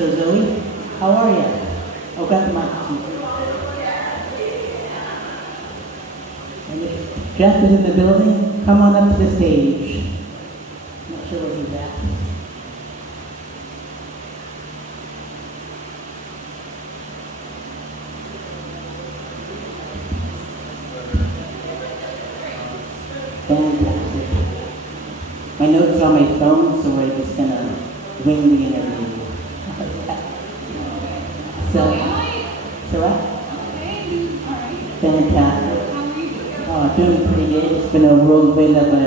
So Zoe, how are you? Oh, got the mic. And if Jeff is in the building, come on up to the stage. I'm not sure where he's at. Fantastic. My notes are on my phone, so we're just gonna wing the interview. So what? Fantastic. Doing pretty good. It's been a whirlwind of a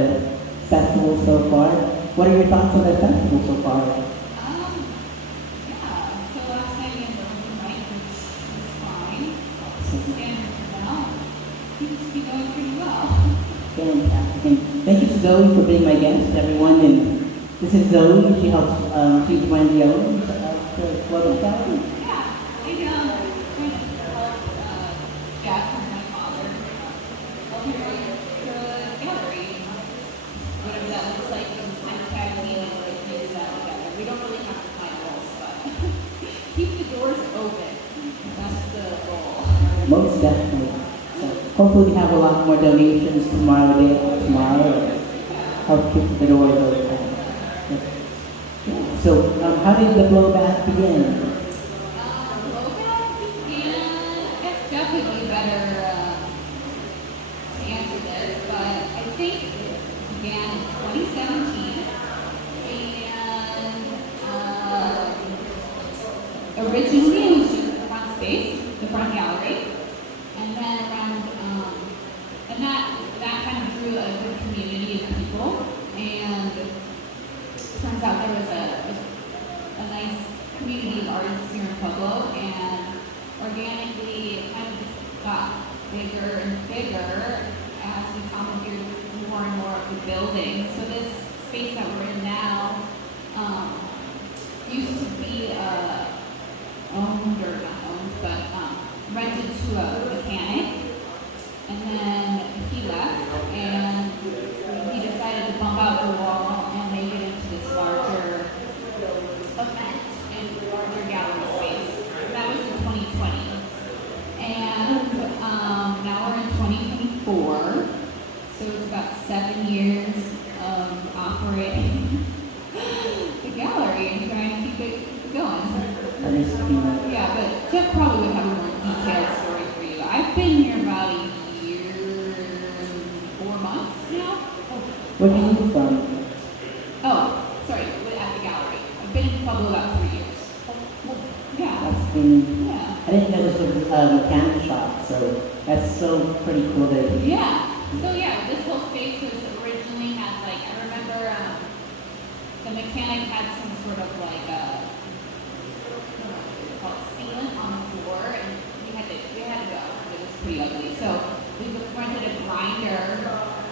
festival so far. What are your thoughts on the festival so far? So last night we had the open mic, which was fine. Standard for now. Seems to be going pretty well. Fantastic. And thank you to Zoe for being my guest, everyone. And this is Zoe. She helps, she's one of the owners of the Pueblo Gallery. Yeah, I kind of helped Jeff and my father open the gallery. Whatever that looks like, it was kind of tag team and like use that together. We don't really have to find roles, but keep the doors open. That's the goal. Most definitely. So hopefully we have a lot more donations tomorrow, help keep the doors open. Yeah. So how did the blowback begin? Blowback began, I guess Jeff would be better to answer this, but I think it began in 2017, and originally it was just the front space, the front gallery, and then around, and that kind of drew a good community of people, and turns out there was a nice community of artists here in Pueblo, and organically it kind of just got bigger and bigger as we commandeered more and more of the building. So this space that we're in now used to be owned, or not owned, but rented to a mechanic, and then he left, and he decided to bump out the wall and make it into this larger event and larger gallery space. That was in 2020. And now we're in 2024, so it's about 7 years of operating the gallery and trying to keep it going. Yeah, but Jeff probably would have a more detailed story for you. I've been here about a year and 4 months now. Where do you move from? Oh, sorry, at the gallery. I've been in Pueblo about 3 years. Yeah. Yeah. I didn't know this was a mechanic shop, so that's so pretty cool that. Yeah. So yeah, this whole space was originally had like, I remember the mechanic had some sort of like sealant on the floor, and we had to go. It was pretty ugly. So we rented a grinder,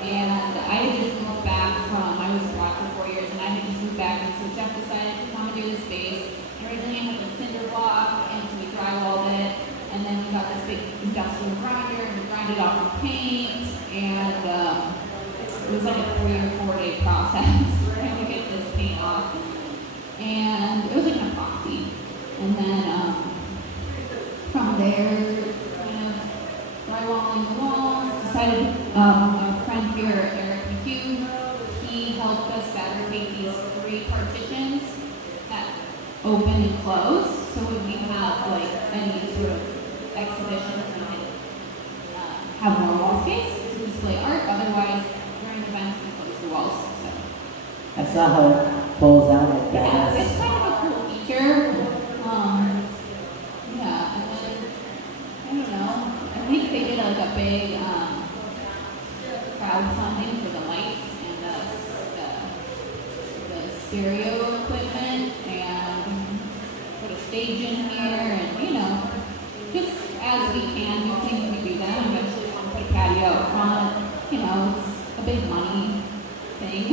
and I had just moved back I was abroad for 4 years, and I had just moved back, and so Jeff decided to come and do the space. Originally it had a cinder block, and so we drywalled it, and then we got this big industrial grinder, and we grinded off the paint, and it was like a 3 or 4 day process trying to get this paint off, and it was like an epoxy. And then from there, kind of drywalling the walls, decided our friend here, Eric McHugh, he helped us fabricate these 3 partitions that open and close. So when we have like any sort of exhibitions, we can have more wall space to display art. Otherwise, during events, we close the walls. So. I saw how it pulls out like that. Yeah, it's kind of a cool feature. Yeah, and then, I don't know, I think they did like a big crowdfunding for the lights and the stereo equipment, and put a stage in here, and just as we can do things, we do them. Eventually want to put a patio out front, it's a big money thing.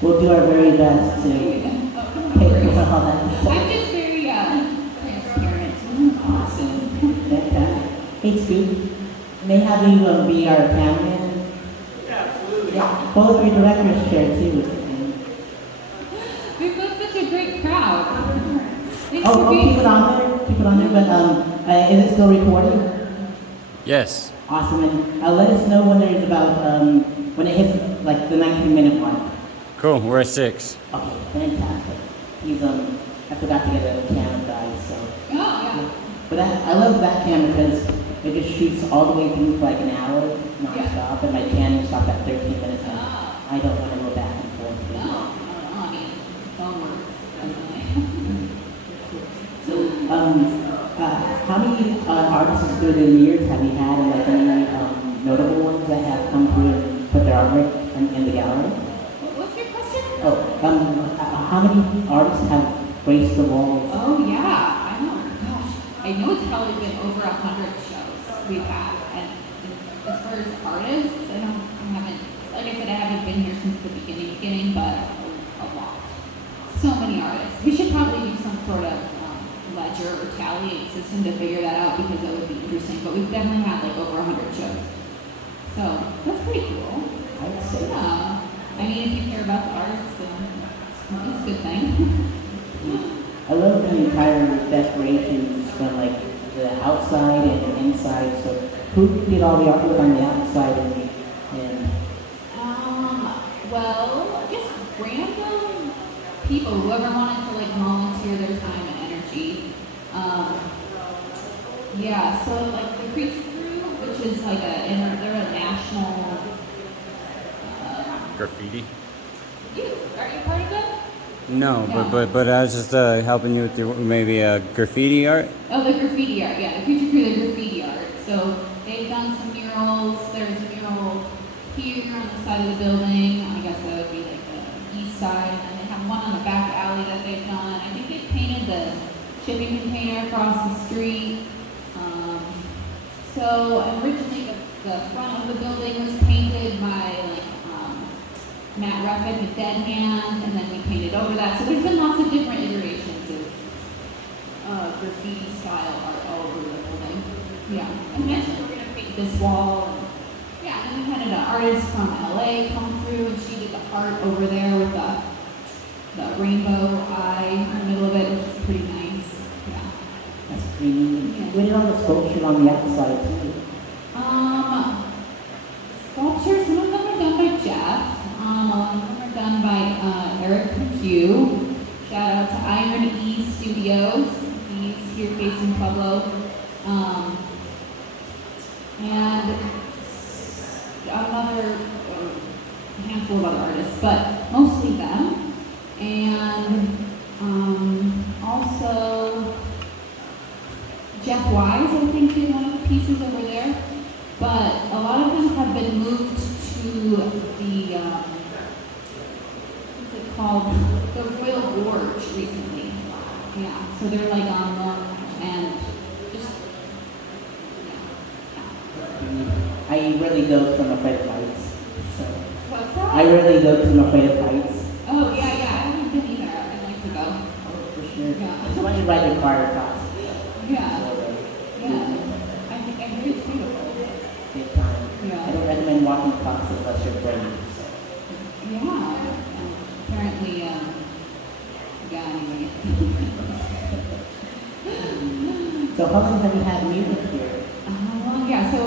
We'll do our very best to pay for all that. I'm just very transparent. Awesome. Fantastic. Hey, Scoop, may I have you be our cameraman? Yeah, absolutely. Yeah. Pull up your director's chair too. We've got such a great crowd. Thanks Oh, for oh, being keep it on there. Keep it on there. But is it still recording? Yes. Awesome. And let us know when there's about when it hits like the 19-minute mark. Cool. We're at 6. Okay, fantastic. He's I forgot to get a camera guy, so. Oh, yeah. But I love that camera because it just shoots all the way through for like an hour non-stop, and my Canon stopped at 13 minutes. And Oh. I don't want to go back and forth. No, I don't know. I mean, phone works, definitely. So, how many artists through the years have you had, and like any notable ones that have come through and put their artwork in the gallery? What's your question? Oh, how many artists have graced the walls? Oh, yeah. I know. Gosh. I know it's probably been over 100 shows we've had. And as far as artists, I haven't, like I said, I haven't been here since the beginning, but a lot. So many artists. We should probably do some sort of ledger or tallying system to figure that out because that would be interesting. But we've definitely had like over 100 shows. So that's pretty cool. I would say. Yeah. I mean, if you care about the artists, then it's a good thing. I love the entire decorations from like the outside and the inside. So who did all the artwork on the outside and Well, just random people, whoever wanted to like volunteer their time and energy. Yeah, so like the Creek Crew, which is like they're a national. Graffiti? Are you part of that? No, Yeah. but I was just helping you with maybe graffiti art. Oh, the graffiti art, yeah, the Creature Crew, the graffiti art. So they've done some murals. There's a mural here on the side of the building. I guess that would be like the east side. And then they have one on the back alley that they've done. I think they painted the shipping container across the street. So originally the front of the building was painted by like Matt Ruffin with Dead Hand, and then we painted over that. So there's been lots of different iterations of graffiti style art all over the building. Yeah, and eventually we're gonna paint this wall. And, yeah, and then we had an artist from LA come through, and she did the art over there with the rainbow eye in the middle of it, which is pretty nice. Yeah. that's pretty neat. Yeah. We did all the sculpture on the outside too. Sculptures, some of them are done by Jeff. Some of them are done by Eric Pugh. Shout out to Iron E Studios. He's here based in Pueblo. And another handful of other artists, but mostly them. And also Jeff Wise, I think, did one of the pieces over there. But a lot of them have been moved to the, what's it called? The Royal Gorge recently. Yeah, so they're like on the, and just, yeah. I really go from Afraid of Heights. So What's that? I really go from Afraid of Heights. Oh, yeah, I haven't been either. I'd like to go. Oh, for sure. Yeah. It's when you ride your car across. Yeah, yeah. I hear it's beautiful. Big time. Yeah. I don't recommend walking across unless you're brave. So. Yeah. Apparently, yeah, anyway. So how long have you had music here? Yeah, so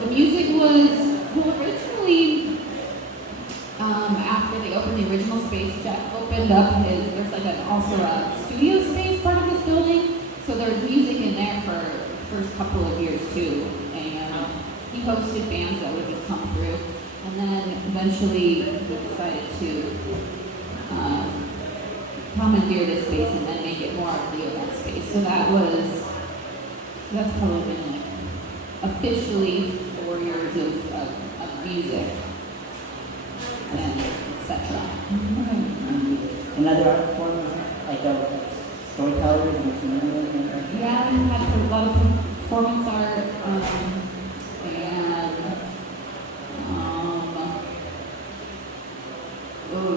the music was, well, originally, after they opened the original space, Jeff opened up there's like also a studio space part of this building. So there's music in there for the first couple of years too. And he hosted bands that would just come through. And then eventually we decided to commandeer this space and then make it more of the event space. So that's probably been like officially 4 years of music and etc. Another art form like storytellers and comedians and Yeah, we had a lot of performance art and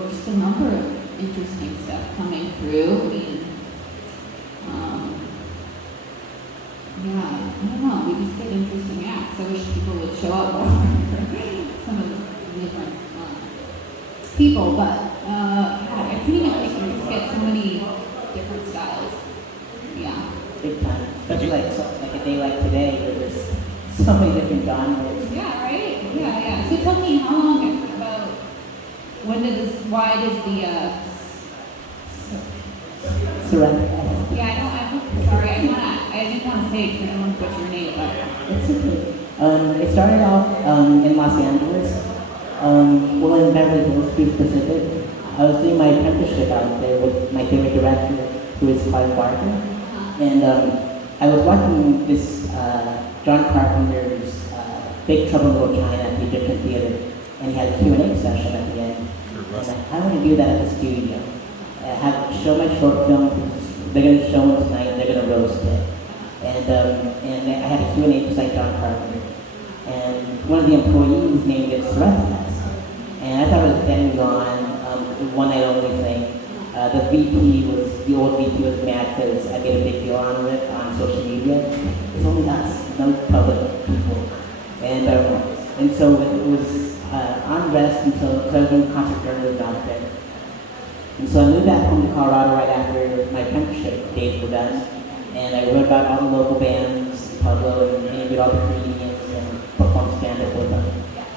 just a number of interesting stuff coming through. I mean, yeah, I don't know. We just get interesting acts. I wish people would show up more. Some of the different people, but yeah, I pretty much think we just get so many different styles. Yeah. Big time. Especially like a day like today, where there's so many different genres. Yeah, right? Yeah. So tell me, how long about, why does the, Sareth-Fest. sorry, I didn't want to say it because I don't want to butcher your name, but. It's okay. It started off in Los Angeles. Well, in Beverly Hills, to be specific. I was doing my apprenticeship out there with my favorite director, who is Clive Barker. And I was watching this John Carpenter's Big Trouble in Little China at the Egyptian Theater, and he had a Q&A session at the end. And I want to do that at the studio. Show my short film. They're going to show it tonight, and they're going to roast it. And I had a Q&A just like John Carpenter. And one of the employees named it Sareth-Fest. And I thought it was getting gone, one night only thing. The old VP was mad because I made a big deal on it on social media. It's only us, no public people. And so it was on rest until I was doing concert journalism out there. And so I moved back home to Colorado right after my apprenticeship days were done. And I wrote about all the local bands in Pueblo and interviewed all the comedians and performed stand-up with them.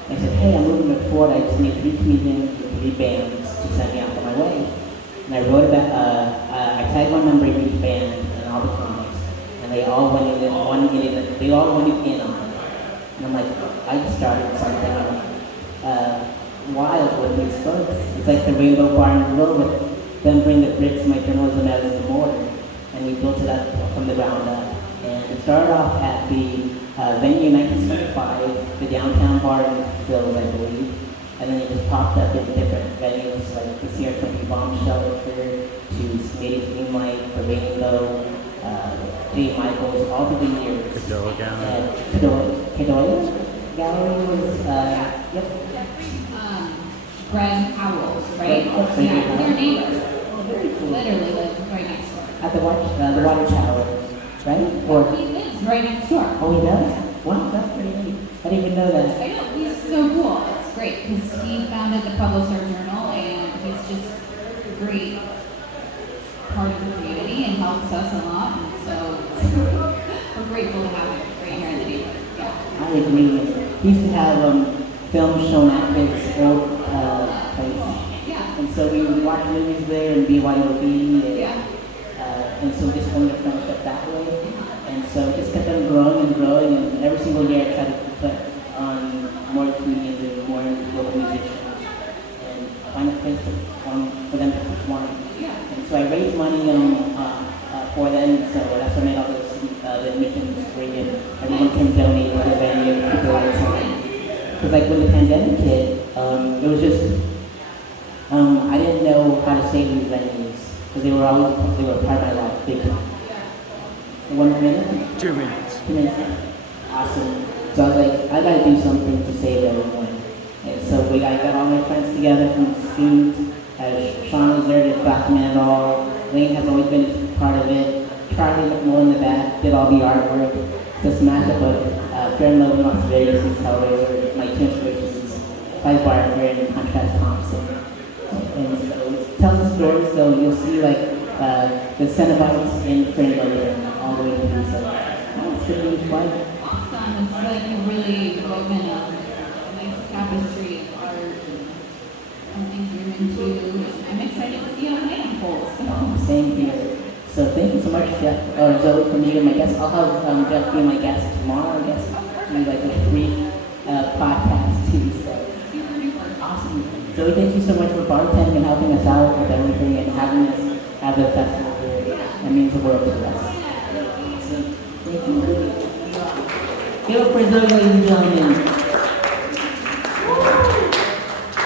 And I said, hey, I'm moving to Florida. I just need 3 comedians and 3 bands to send me out on my way. And I wrote about, I tagged one member in each band and all the comics. And they all went in on it. And I'm like, I just started something wild with these folks. It's like the Rainbow Bar and Grill with them bring the bricks of my journalism as the mortar. And we built it up from the ground up. And it started off at the venue in 1975, the downtown bar in Phil, I believe. And then it just popped up in different venues like the Sierra Country Bomb Shelter, to Smitty's Moonlight, the Rainbow, J. Michaels, all through the years. Cadoa Gallery. Cadoa Gallery was, yep. Greg Howells, right? Right. Yeah, they're neighbors. Oh, very cool. Literally live right next door. At the water tower, right? Or, He lives right next door. oh, he does? Wow, that's pretty neat. I didn't even know that. I know, he's so cool. It's great because he founded the Pueblo Journal and he's just a great part of the community and helps us a lot. And so we're grateful to have him right here in the neighborhood. Yeah. I agree. He used to have films shown at his old place. Yeah. And so we would watch movies there and BYOB. And, Yeah. and so we just formed a friendship that way. And so it just kept on growing and growing. And every single year I tried to put on more comedians and more local musicians and find a place to perform, for them to perform. Yeah. And so I raised money for them. So that's what made all those the admissions free and everyone can donate to the venue and keep the lights on. Because like when the pandemic hit, it was just, I didn't know how to save these venues. Because they were part of my life, big time. 1 minute? 2 minutes. 2 minutes? Awesome. So I was like, I gotta do something to save everyone. And so I got all my friends together from students. Sean was there to document it all. Lane has always been a part of it. Charlie McMullen in the back did all the artwork. The smash up of Fair and Love in Las Vegas and Hellraiser, my two inspirations, Clive Barker and Contrast Thompson. And so it tells a story, so you'll see like the Cenobites in Fair and Love all the way to the so it's gonna be fun. Awesome. It's like a really woven a nice tapestry of art and things you're into. I'm excited to see how the night unfolds. Same here. So thank you so much, Jeff, or Zoe, for being my guest. I'll have Jeff be my guest tomorrow, I guess, do like a brief podcast too. So Super duper. awesome. Zoe, thank you so much for bartending and helping us out with everything and having us have the festival here. That means the world to us. So, thank you. Give it up for Zoe, ladies and gentlemen.